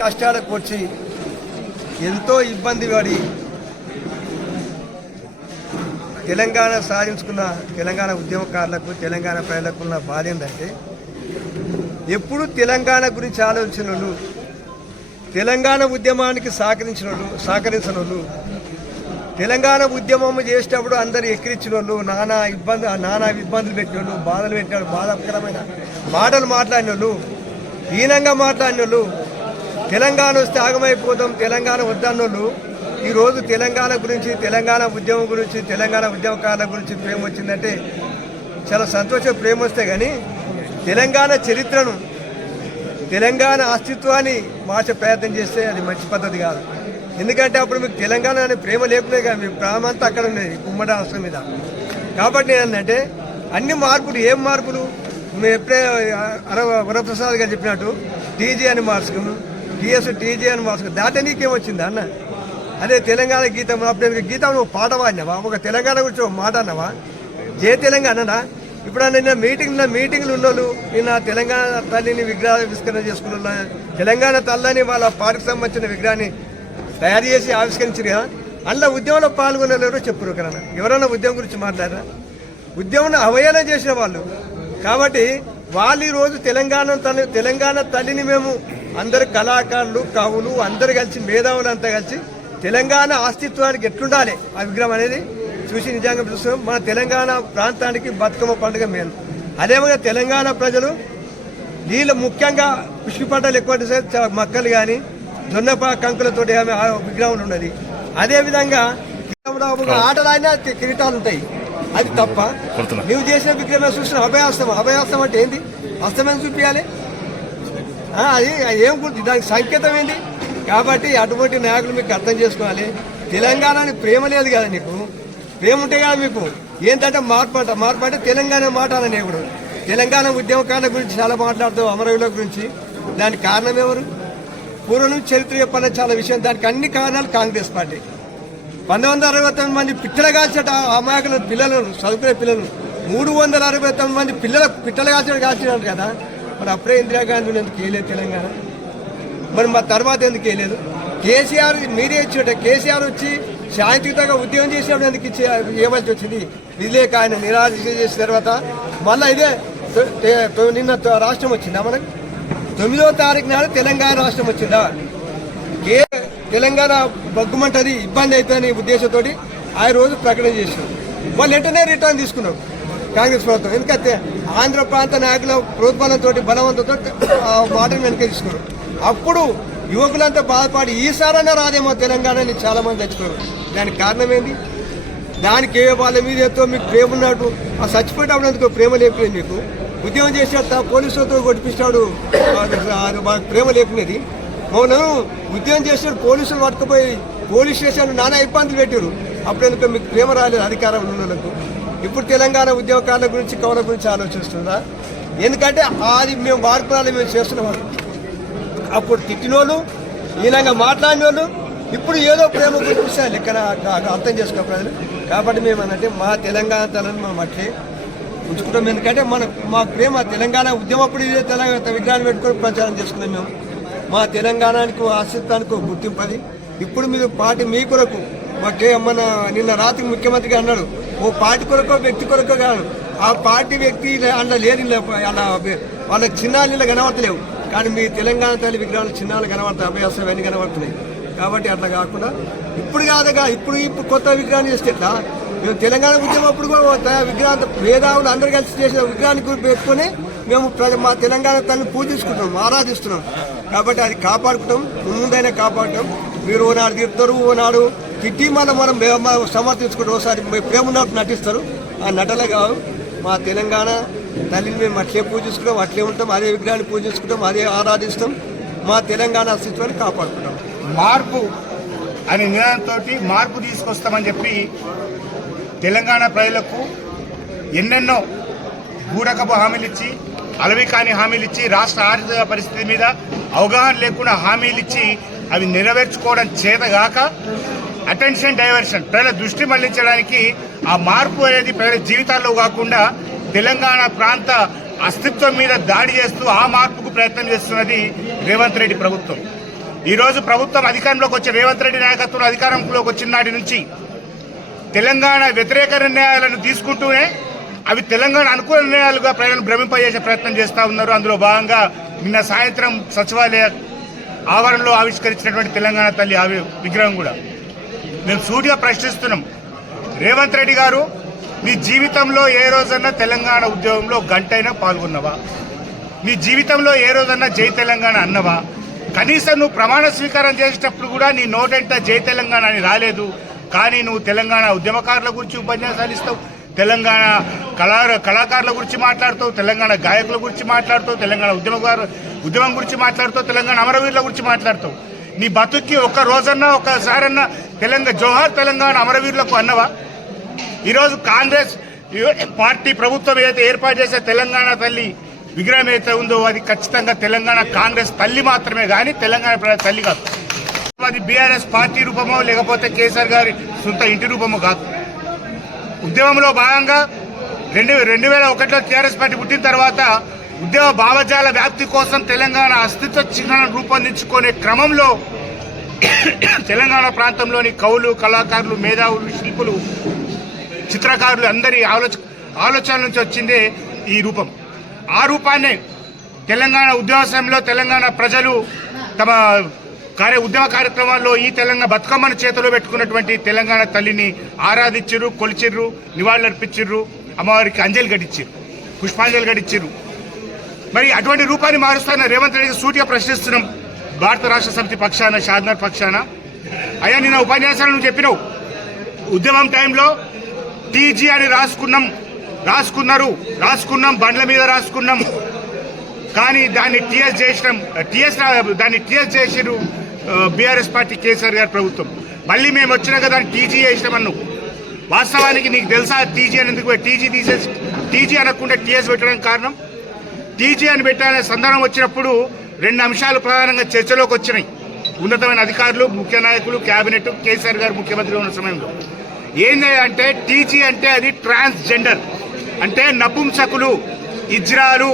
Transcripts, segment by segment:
కష్టాలకు వచ్చి ఎంతో ఇబ్బంది పడి తెలంగాణ సాధించుకున్న తెలంగాణ ఉద్యమకారులకు తెలంగాణ ప్రజలకు ఉన్న బాధ ఏంటంటే ఎప్పుడు తెలంగాణ గురించి ఆలోచించిన వాళ్ళు, తెలంగాణ ఉద్యమానికి సహకరించిన వాళ్ళు, తెలంగాణ ఉద్యమం చేసేటప్పుడు అందరు ఎక్కిరించిన వాళ్ళు, నానా ఇబ్బందులు పెట్టిన వాళ్ళు, బాధలు పెట్టిన వాళ్ళు, బాధాకరమైన మాటలు మాట్లాడిన వాళ్ళు, హీనంగా మాట్లాడిన వాళ్ళు, తెలంగాణ వస్తే ఆగమైపోతాం తెలంగాణ వద్దన్నోళ్ళు ఈరోజు తెలంగాణ గురించి, తెలంగాణ ఉద్యమం గురించి, తెలంగాణ ఉద్యమకారుల గురించి ప్రేమ వచ్చిందంటే చాలా సంతోషం. ప్రేమ వస్తే కానీ తెలంగాణ చరిత్రను, తెలంగాణ అస్తిత్వాన్ని మార్చే ప్రయత్నం చేస్తే అది మంచి పద్ధతి కాదు. ఎందుకంటే అప్పుడు మీకు తెలంగాణ అనే ప్రేమ లేకునే కదా, మీ ప్రేమ అంతా అక్కడ ఉండేది ఉమ్మడి రాష్ట్రం మీద. కాబట్టి ఏంటంటే అన్ని మార్పులు, ఏం మార్పులు మేము ఎప్పుడే వరప్రసాద్ గారు చెప్పినట్టు టీజీ అని మార్చుకుము, టీఎస్ టీజీ అని మార్చుకు దాటే నీకేమొచ్చింది అన్న. అదే తెలంగాణ గీతం, అప్పుడు గీతం నువ్వు పాట పాడినావా? ఒక తెలంగాణ గురించి ఒక మాట అన్నావా? జే తెలంగాణనా? ఇప్పుడు నిన్న మీటింగ్లు ఉన్నోళ్ళు నిన్న తెలంగాణ తల్లిని విగ్రహావిష్కరణ చేసుకున్న తెలంగాణ తల్లని వాళ్ళ పార్టీకి సంబంధించిన విగ్రహాన్ని తయారు చేసి ఆవిష్కరించారు కదా. అందులో ఉద్యమంలో పాల్గొనే ఎవరో చెప్పరు కదా, ఎవరైనా ఉద్యమం గురించి మాట్లాడారా? ఉద్యమం అవహేళన చేసిన వాళ్ళు. కాబట్టి వాళ్ళు ఈరోజు తెలంగాణ తల్లిని మేము అందరు కళాకారులు, కవులు అందరు కలిసి, మేధావులు అంతా కలిసి తెలంగాణ అస్తిత్వానికి ఎట్లుండాలి ఆ విగ్రహం అనేది చూసి నిజంగా చూస్తున్నాం. మన తెలంగాణ ప్రాంతానికి బతుకమ్మ పండుగ మేలు. అదేవిధంగా తెలంగాణ ప్రజలు నీళ్ళు ముఖ్యంగా పుష్ప పంటలు ఎక్కువ మక్కలు కానీ జొన్నపా కంకులతోటి ఆమె విగ్రహం ఉన్నది. అదేవిధంగా ఆటలైనా కిరీటాలు ఉంటాయి, అది తప్ప నువ్వు చేసిన విగ్రహం చూసిన అభయాస్తం అంటే ఏంది? అస్తమని చూపించాలి, అది ఏం గుర్తు, దానికి సంకేతం ఏంది? కాబట్టి అటువంటి నాయకులు మీకు అర్థం చేసుకోవాలి. తెలంగాణని ప్రేమ లేదు కదా నీకు, ప్రేమ ఉంటే కదా మీకు. ఏంటంటే మార్పు అంటే తెలంగాణ మాట అనే ఇప్పుడు తెలంగాణ ఉద్యమకారుల గురించి చాలా మాట్లాడుతావు, అమరవీరుల గురించి. దానికి కారణం ఎవరు? పూర్వం నుంచి చరిత్ర చెప్పాలని చాలా విషయం. దానికి అన్ని కారణాలు కాంగ్రెస్ పార్టీ. 1969 మంది పిట్టలు కాల్చట అమాయకుల పిల్లలను, చదువుకునే పిల్లలు 369 మంది పిట్టలు కాల్చినారు కదా. మరి అప్పుడే ఇందిరాగాంధీ ఎందుకు వేయలేదు తెలంగాణ? మరి మా తర్వాత ఎందుకు వేయలేదు? కేసీఆర్ మీరే ఇచ్చేట, కేసీఆర్ వచ్చి శాంతియుతంగా ఉద్యమం చేసినప్పుడు ఎందుకు ఇవ్వాల్సి వచ్చింది? విలేక ఆయన నిరాశ చేసిన తర్వాత మళ్ళీ ఇదే నిన్న రాష్ట్రం వచ్చిందా మనకు? 9వ తారీఖు నాడు తెలంగాణ రాష్ట్రం వచ్చిందా? తెలంగాణ బగ్గుమంటది, ఇబ్బంది అవుతుందని ఉద్దేశంతో ఆ రోజు ప్రకటన చేసినాం. వాళ్ళు వెంటనే రిటర్న్ తీసుకున్నాం కాంగ్రెస్ ప్రభుత్వం. ఎందుకంటే ఆంధ్ర ప్రాంత నాయకుల ప్రోత్సాహంతో, బలవంతంతో ఆ మాటను వెనక తీసుకున్నాం. అప్పుడు యువకులంతా బాధపడి ఈసారైనా రాదేమో తెలంగాణ అని చాలా మంది తెచ్చుకున్నారు. దానికి కారణం ఏంది? దానికి వాళ్ళ మీద ఎంతో మీకు ప్రేమ ఉన్నట్టు ఆ చచ్చిపోయేటప్పుడు ఎందుకో ప్రేమ లేకపోయింది మీకు. ఉద్యమం చేసేట పోలీసులతో కొట్టిపిస్తాడు, ప్రేమ లేకునేది. మౌనం ఉద్యమం చేసినప్పుడు పోలీసులు పట్టుకుపోయి పోలీస్ స్టేషన్లు నానా ఇబ్బందులు పెట్టారు. అప్పుడు ఎందుకో మీకు ప్రేమ రాలేదు అధికారంలో ఉన్నందుకు. ఇప్పుడు తెలంగాణ ఉద్యమకారుల గురించి, కవుల గురించి ఆలోచిస్తుందా? ఎందుకంటే అది మేము వాడుకోవాలి, మేము చేస్తున్నాం. అప్పుడు తిట్టినోళ్ళు, ఈనంగా మాట్లాడిన వాళ్ళు ఇప్పుడు ఏదో ప్రేమ గురిపిస్తారు లెక్కన అర్థం చేసుకో ప్రజలు. కాబట్టి మేము అన్నట్టే మా తెలంగాణ తలని మనం అట్లే ఉంచుకుంటాం. ఎందుకంటే మా ప్రేమ తెలంగాణ ఉద్యమప్పుడు ఇదే తెలంగాణ విగ్రహాన్ని పెట్టుకొని ప్రచారం చేసుకున్నాం. మేము మా తెలంగాణకు అస్తిత్వానికి గుర్తింపు అది. ఇప్పుడు మీరు పార్టీ మీ కొరకు మన నిన్న రాత్రి ముఖ్యమంత్రిగా అన్నాడు, ఓ పార్టీ కొరకో వ్యక్తి కొరకో కాదు, ఆ పార్టీ వ్యక్తి అందులో లేని అలా వాళ్ళ చిన్నాలు కనబడతలేవు. కానీ మీ తెలంగాణ తల్లి విగ్రహాలు చిన్నాలు కనబడతాయి, అభ్యాసం అవన్నీ కనబడుతున్నాయి. కాబట్టి అట్లా కాకుండా ఇప్పుడు కాదుగా, ఇప్పుడు కొత్త విగ్రహాన్ని చేస్తే మేము తెలంగాణ ఉద్యమం అప్పుడు కూడా విగ్రహం మేధావులు అందరూ కలిసి చేసిన విగ్రహాన్ని పెట్టుకొని మేము మా తెలంగాణ తల్లిని పూజించుకుంటాం, ఆరాధిస్తున్నాం. కాబట్టి అది కాపాడుకుంటాం, ముందైనా కాపాడుతాం. మీరు ఓనాడు తిడతారు, ఓనాడు తిట్టి మనం సమర్థించుకుంటాం. ఒకసారి ప్రేమ ఉన్నట్టు నటిస్తారు, ఆ నటలే కాదు. మా తెలంగాణ తల్లిని మేము అట్లే పూజించుకుంటాం, అట్లే ఉంటాం, అదే విగ్రహాన్ని పూజించుకుంటాం, అదే ఆరాధిస్తాం. మా తెలంగాణ అస్తిత్వాన్ని కాపాడుకుంటాం. మార్పు అనే నినాదంతో మార్పు తీసుకొస్తామని చెప్పి తెలంగాణ ప్రజలకు ఎన్నెన్నో గూడకపు హామీలు ఇచ్చి, అలవి కాని హామీలు ఇచ్చి, రాష్ట్ర ఆర్థిక పరిస్థితి మీద అవగాహన లేకుండా హామీలు ఇచ్చి అవి నెరవేర్చుకోవడం చేతగాక అటెన్షన్ డైవర్షన్, ప్రజల దృష్టి మళ్లించడానికి ఆ మార్పు అనేది ప్రజల జీవితాల్లో కాకుండా తెలంగాణ ప్రాంత అస్తిత్వం మీద దాడి చేస్తూ ఆ మార్పుకు ప్రయత్నం చేస్తున్నది రేవంత్ రెడ్డి ప్రభుత్వం. ఈరోజు ప్రభుత్వం అధికారంలోకి వచ్చి రేవంత్ రెడ్డి నాయకత్వంలో అధికారంలోకి వచ్చిన నాటి నుంచి తెలంగాణ వ్యతిరేక నిర్ణయాలను తీసుకుంటూనే అవి తెలంగాణ అనుకూల నిర్ణయాలుగా ప్రజలను భ్రమింపజేసే ప్రయత్నం చేస్తూ ఉన్నారు. అందులో భాగంగా నిన్న సాయంత్రం సచివాలయ ఆవరణలో ఆవిష్కరించినటువంటి తెలంగాణ తల్లి విగ్రహం కూడా మేము సూటిగా ప్రశ్నిస్తున్నాం. రేవంత్ రెడ్డి గారు, నీ జీవితంలో ఏ రోజన్నా తెలంగాణ ఉద్యమంలో గంటైనా పాల్గొన్నవా? నీ జీవితంలో ఏ రోజన్నా జై తెలంగాణ అన్నవా? కనీసం నువ్వు ప్రమాణ స్వీకారం చేసేటప్పుడు కూడా నీ నోటంట జై తెలంగాణ అని రాలేదు. కానీ నువ్వు తెలంగాణ ఉద్యమకారుల గురించి ఉపన్యాసాలు ఇస్తావు, తెలంగాణ కళాకారుల గురించి మాట్లాడుతావు, తెలంగాణ గాయకుల గురించి మాట్లాడుతావు, తెలంగాణ ఉద్యమం గురించి మాట్లాడుతావు, తెలంగాణ అమరవీరుల గురించి మాట్లాడుతావు. నీ బతుక్కి ఒక్క రోజన్నా ఒక్కసారన్నా జోహార్ తెలంగాణ అమరవీరులకు అన్నవా? ఈరోజు కాంగ్రెస్ పార్టీ ప్రభుత్వం ఏదైతే ఏర్పాటు చేసే తెలంగాణ తల్లి విగ్రహం అయితే ఉందో అది ఖచ్చితంగా తెలంగాణ కాంగ్రెస్ తల్లి మాత్రమే కానీ తెలంగాణ ప్రజల తల్లి కాదు. అది బీఆర్ఎస్ పార్టీ రూపమో లేకపోతే కేసీఆర్ గారి సొంత ఇంటి రూపమో కాదు. ఉద్యమంలో భాగంగా 2001లో టీఆర్ఎస్ పార్టీ పుట్టిన తర్వాత ఉద్యమ భావజాల వ్యాప్తి కోసం తెలంగాణ అస్తిత్వ చిహ్నాలను రూపొందించుకునే క్రమంలో తెలంగాణ ప్రాంతంలోని కవులు, కళాకారులు, మేధావులు, శిల్పులు, చిత్రకారులు అందరి ఆలోచనల నుంచి వచ్చిందే ఈ రూపం. ఆ రూపాన్ని తెలంగాణ ఉద్యమ సమయంలో తెలంగాణ ప్రజలు తమ ఉద్యమ కార్యక్రమాల్లో ఈ తెలంగాణ బతుకమ్మను చేతిలో పెట్టుకున్నటువంటి తెలంగాణ తల్లిని ఆరాధించిర్రు, కొలిచిర్రు, నివాళులర్పించిర్రు, అమ్మవారికి అంజలి గడిచిర్రు, పుష్పాంజలి గడిచిర్రు. మరి అటువంటి రూపాన్ని మారుస్తున్న రేవంత్ రెడ్డికి సూటిగా ప్రశ్నిస్తున్నాం. భారత రాష్ట్ర సమితి పక్షాన, షాద్నగర్ పక్షాన, అయ్యా నిన్న ఉపన్యాసాలు నువ్వు చెప్పినావు, ఉద్యమం టైంలో టీజీ అని రాసుకున్నాం, బండ్ల మీద రాసుకున్నాం, కానీ దాన్ని టీఎస్ చేసిరు బీఆర్ఎస్ పార్టీ కేసీఆర్ గారి ప్రభుత్వం. మళ్ళీ మేము వచ్చినాక దాన్ని టీజీ చేసినామన్నావు. వాస్తవానికి నీకు తెలుసా టీజీ అని ఎందుకు టీజీ అనకుండా టీఎస్ పెట్టడానికి కారణం? టీజీ అని పెట్టాలనే సందర్భం వచ్చినప్పుడు 2 అంశాలు ప్రధానంగా చర్చలోకి వచ్చినాయి. ఉన్నతమైన అధికారులు, ముఖ్య నాయకులు, కేబినెట్, కేసీఆర్ గారు ముఖ్యమంత్రిగా ఉన్న సమయంలో ఏంటి అంటే టీజీ అంటే అది ట్రాన్స్జెండర్, అంటే నపుంసకులు, ఇజ్రాలు,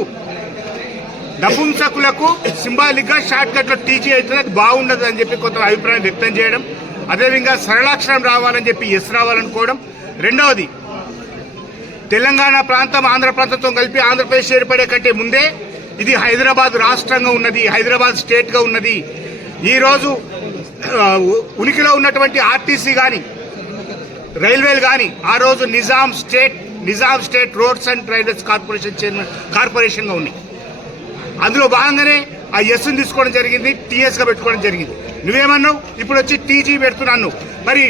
నపుంసకులకు సింబాలిక్ గా షార్ట్ కట్ లో టీజీ అయితే అది బాగుండదు అని చెప్పి కొంత అభిప్రాయం వ్యక్తం చేయడం, అదేవిధంగా సరళాక్షరం రావాలని చెప్పి ఎస్ రావాలనుకోవడం. రెండవది, తెలంగాణ ప్రాంతం ఆంధ్ర ప్రాంతంతో కలిపి ఆంధ్రప్రదేశ్ ఏర్పడే కంటే ముందే ఇది హైదరాబాద్ రాష్ట్రంగా ఉన్నది, హైదరాబాద్ స్టేట్ గా ఉన్నది. ఈరోజు ఉనికిలో ఉన్నటువంటి ఆర్టీసీ కానీ రైల్వేలు కానీ ఆ రోజు Nizam state roads and railways corporation గా ఉన్నాయి. అందులో భాగంగానే ఆ ఎస్ని తీసుకోవడం జరిగింది, టీఎస్గా పెట్టుకోవడం జరిగింది. నువ్వేమన్నావు? ఇప్పుడు వచ్చి టీజీ పెడుతున్నాను. మరి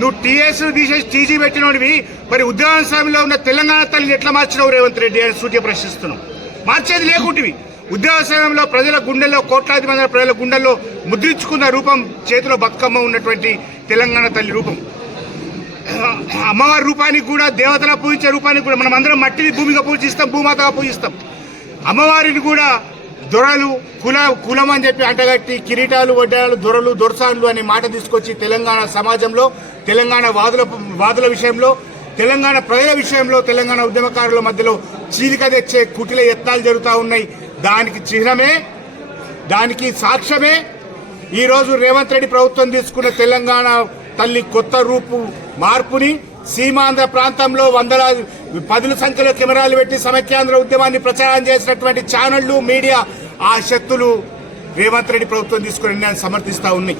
నువ్వు టీఎస్ తీసేసి టీజీ పెట్టినవి మరి ఉద్యమ సమయంలో ఉన్న తెలంగాణ తల్లిని ఎట్లా మార్చినావు రేవంత్ రెడ్డి అని సూటిగా ప్రశ్నిస్తున్నావు. మార్చేది లేకుంటివి. ఉద్యమ సమయంలో ప్రజల గుండెల్లో, కోట్లాది మంది ప్రజల గుండెల్లో ముద్రించుకున్న రూపం చేతిలో బతుకమ్మ ఉన్నటువంటి తెలంగాణ తల్లి రూపం. అమ్మవారి రూపానికి కూడా, దేవతల పూజించే రూపానికి కూడా మనం అందరం మట్టిని భూమిగా పూజిస్తాం, భూమాతగా పూజిస్తాం. అమ్మవారిని కూడా దొరలు, కులం అని చెప్పి అంటగట్టి కిరీటాలు, వడ్డాలు, దొరలు, దొరసాన్లు అనే మాట తీసుకొచ్చి తెలంగాణ సమాజంలో, తెలంగాణ వాదుల విషయంలో, తెలంగాణ ప్రజల విషయంలో, తెలంగాణ ఉద్యమకారుల మధ్యలో చీలిక తెచ్చే కుటిల యత్నాలు జరుగుతూ ఉన్నాయి. దానికి చిహ్నమే, దానికి సాక్ష్యమే ఈరోజు రేవంత్ రెడ్డి ప్రభుత్వం తీసుకున్న తెలంగాణ తల్లి కొత్త మార్పుని సీమాంధ్ర ప్రాంతంలో వందలాది 10ల సంఖ్యలో కెమెరాలు పెట్టి సమైక్యాంధ్ర ఉద్యమాన్ని ప్రచారం చేసినటువంటి ఛానళ్లు, మీడియా, ఆ శక్తులు రేవంత్ రెడ్డి ప్రభుత్వం తీసుకున్న నిర్ణయాన్ని సమర్థిస్తూ ఉన్నాయి.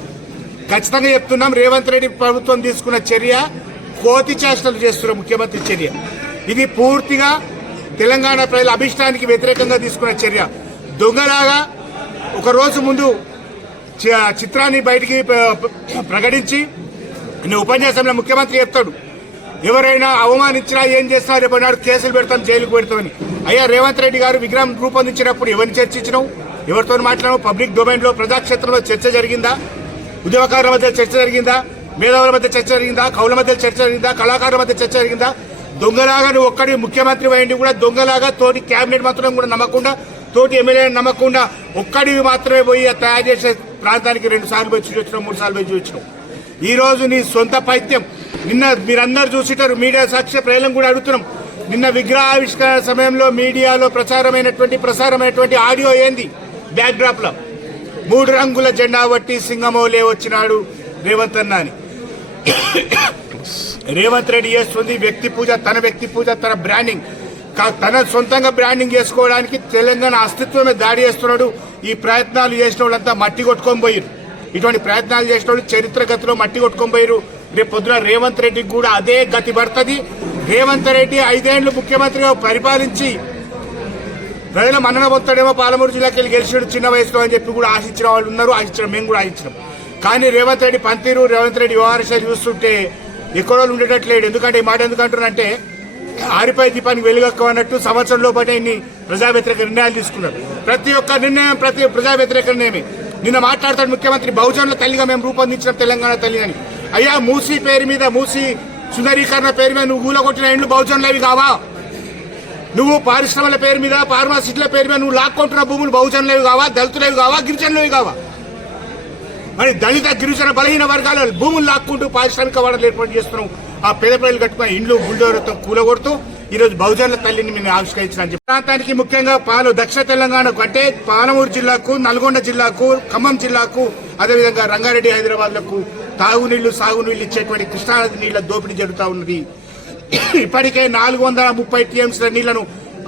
ఖచ్చితంగా చెప్తున్నాం, రేవంత్ రెడ్డి ప్రభుత్వం తీసుకున్న చర్య కోతి చేష్టలు చేస్తున్న ముఖ్యమంత్రి చర్య. ఇది పూర్తిగా తెలంగాణ ప్రజల అభిష్టానికి వ్యతిరేకంగా తీసుకున్న చర్య. దొంగలాగా ఒకరోజు ముందు చిత్రాన్ని బయటికి ప్రకటించి ఉపన్యాసంలో ముఖ్యమంత్రి చెప్తాడు, ఎవరైనా అవమానించినా ఏం చేసినా రేపు నాడు కేసులు పెడతాం, జైలుకు పెడతామని. అయ్యా రేవంత్ రెడ్డి గారు విగ్రహం రూపొందించినప్పుడు ఎవరిని చర్చించినావు? ఎవరితో మాట్లాడినావు? పబ్లిక్ డొమైన్లో, ప్రజాక్షేత్రంలో చర్చ జరిగిందా? ఉద్యమకారుల మధ్య చర్చ జరిగిందా? మేధావుల మధ్య చర్చ జరిగిందా? కవుల మధ్య చర్చ జరిగిందా? కళాకారుల మధ్య చర్చ జరిగిందా? దొంగలాగా నువ్వు ఒక్కడి ముఖ్యమంత్రి అయ్యింది కూడా దొంగలాగా తోటి క్యాబినెట్ మంత్రులను కూడా నమ్మకుండా, తోటి ఎమ్మెల్యేలను నమ్మకుండా ఒక్కడివి మాత్రమే పోయి తయారు చేసే ప్రాంతానికి 2 సార్లు పోయి చూసినావు, 3 సార్లు పోయి చూసినావు. ఈ రోజు నీ సొంత పైత్యం. నిన్న మీరందరూ చూసిటారు, మీడియా సాక్షి ప్రజలను కూడా అడుగుతున్నాం. నిన్న విగ్రహావిష్కరణ సమయంలో మీడియాలో ప్రసారమైనటువంటి ఆడియో ఏంది? బ్యాక్ డ్రాప్ లో 3 రంగుల జెండా బట్టి సింగమోలే వచ్చినాడు రేవంత్ అన్న అని. రేవంత్ రెడ్డి చేస్తుంది వ్యక్తి పూజ, తన బ్రాండింగ్, తన సొంతంగా బ్రాండింగ్ చేసుకోవడానికి తెలంగాణ అస్తిత్వమే దాడి చేస్తున్నాడు. ఈ ప్రయత్నాలు చేసిన వాళ్ళంతా మట్టి కొట్టుకొని పోయారు. ఇటువంటి ప్రయత్నాలు చేసిన వాళ్ళు చరిత్ర గతిలో మట్టి కొట్టుకొని పోయారు. రేపు పొద్దున రేవంత్ రెడ్డికి కూడా అదే గతి పడుతుంది. రేవంత్ రెడ్డి 5 ఏళ్లు ముఖ్యమంత్రిగా పరిపాలించి ప్రజల మన్నన పొందుతాడేమో, పాలమూరు జిల్లాకి వెళ్ళి గెలిచాడు చిన్న వయసులో అని చెప్పి కూడా ఆశించిన వాళ్ళు ఉన్నారు. మేము కూడా ఆశించినాం. కానీ రేవంత్ రెడ్డి పనితీరు, రేవంత్ రెడ్డి వ్యవహార శైలి చూస్తుంటే ఎక్కడో ఉండేటట్లేడు. ఎందుకంటే ఈ మాట ఎందుకంటున్నారంటే ఆరిపై దీపానికి వెలుగక్కువ అన్నట్టు సంవత్సరంలో పాటు ఇన్ని ప్రజా వ్యతిరేక నిర్ణయాలు తీసుకున్నారు. ప్రతి ఒక్క నిర్ణయం ప్రజా వ్యతిరేక నిర్ణయమే. నిన్న మాట్లాడతాడు ముఖ్యమంత్రి, బహుజనుల తల్లిగా మేము రూపొందించిన తెలంగాణ తల్లి అని. అయ్యా, మూసీ పేరు మీద, మూసీ సుందరీకరణ పేరు మీద నువ్వు ఊలగొట్టిన ఇండ్లు బహుజనులవి కావా? నువ్వు పారిశ్రమల పేరు మీద, ఫార్మాసిటీల పేరు మీద నువ్వు లాక్కుంటున్న భూములు బహుజనులవి కావా? దళితులవి కావా? గిరిజనులవి కావా? మరి దళిత, గిరిజన, బలహీన వర్గాల భూములు లాక్కుంటూ పారిశ్రామిక వాడలు ఏర్పాటు చేస్తున్నావు. ఆ పేద ప్రజలు కట్టుకున్న ఇండ్లు బుల్డోర్లతో కూలగొడుతూ ఈరోజు బహుజనుల తల్లిని మేము ఆవిష్కరించిన ప్రాంతానికి, ముఖ్యంగా దక్షిణ తెలంగాణకు అంటే పాలమూరు జిల్లాకు, నల్గొండ జిల్లాకు, ఖమ్మం జిల్లాకు, అదేవిధంగా రంగారెడ్డి, హైదరాబాద్లకు తాగునీళ్లు, సాగునీళ్లు ఇచ్చేటువంటి కృష్ణానది నీళ్ల దోపిడీ జరుగుతూ ఉన్నది. ఇప్పటికే 430 టీఎంసీల నీళ్లను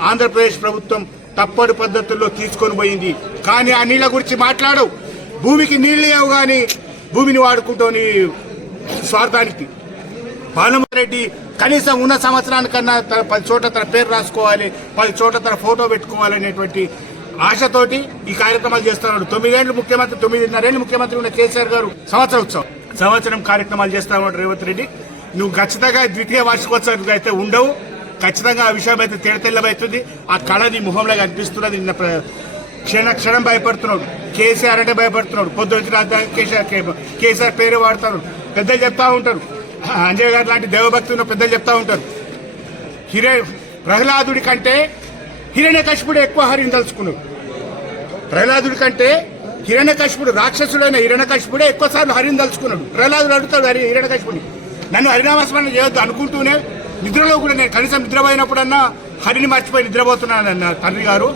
ఆంధ్రప్రదేశ్ ప్రభుత్వం తప్పుడు పద్ధతుల్లో తీసుకొని పోయింది. కానీ ఆ నీళ్ల గురించి మాట్లాడవు. భూమికి నీళ్లు లేవు కానీ భూమిని వాడుకుంటోని స్వార్థానికి. పాలమూరు రెడ్డి కనీసం ఉన్న సంవత్సరానికన్నా 10 చోట్ల తన పేరు రాసుకోవాలి, 10 చోట్ల తన ఫోటో పెట్టుకోవాలనేటువంటి ఆశతోటి ఈ కార్యక్రమాలు చేస్తున్నాడు. 9 ఏళ్లు ముఖ్యమంత్రి, 9.5 ఏళ్లు ముఖ్యమంత్రి ఉన్న కేసీఆర్ గారు సంవత్సరం కార్యక్రమాలు చేస్తున్నాడు. రేవంత్ రెడ్డి, నువ్వు ఖచ్చితంగా ద్వితీయ వార్షికోత్సవం అయితే ఉండవు. ఖచ్చితంగా ఆ విషయం అయితే తేడతెల్లమవుతుంది. ఆ కళ నీ ముఖంలో కనిపిస్తున్నది. నిన్న క్షణం భయపడుతున్నాడు. కేసీఆర్ అంటే భయపడుతున్నాడు. పొద్దున కేసీఆర్ పేరు వాడతారు. పెద్దలు చెప్తా ఉంటారు, అంజయ్ గారు లాంటి దేవభక్తి ఉన్న పెద్దలు చెప్తా ఉంటారు. ప్రహ్లాదుడి కంటే హిరణ్యకశిపుడు ఎక్కువ హరిని తలుచుకున్నాడు. ప్రహ్లాదుడి కంటే హిరణ్యకశిపుడు, రాక్షసుడైన హిరణ్యకశిపుడే ఎక్కువసార్లు హరిని తలుచుకున్నాడు. ప్రహ్లాదుడు అడుగుతాడు హిరణ్యకశిపుడిని, నన్ను హరినామస్మరణ చేయొద్దు అనుకుంటూనే నిద్రలో కూడా నేను కనీసం నిద్రపోయినప్పుడన్నా హరిని మర్చిపోయి నిద్రపోతున్నానన్న తండ్రి గారు,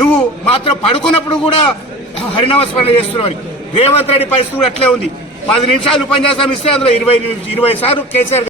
నువ్వు మాత్రం పడుకున్నప్పుడు కూడా హరినామస్మరణ చేస్తున్నావు. రేవంత్ రెడ్డి పరిస్థితి కూడా అట్లే ఉంది. 10 నిమిషాలు ఉపన్యాసం ఇస్తే అందులో 20 సార్లు కేసీఆర్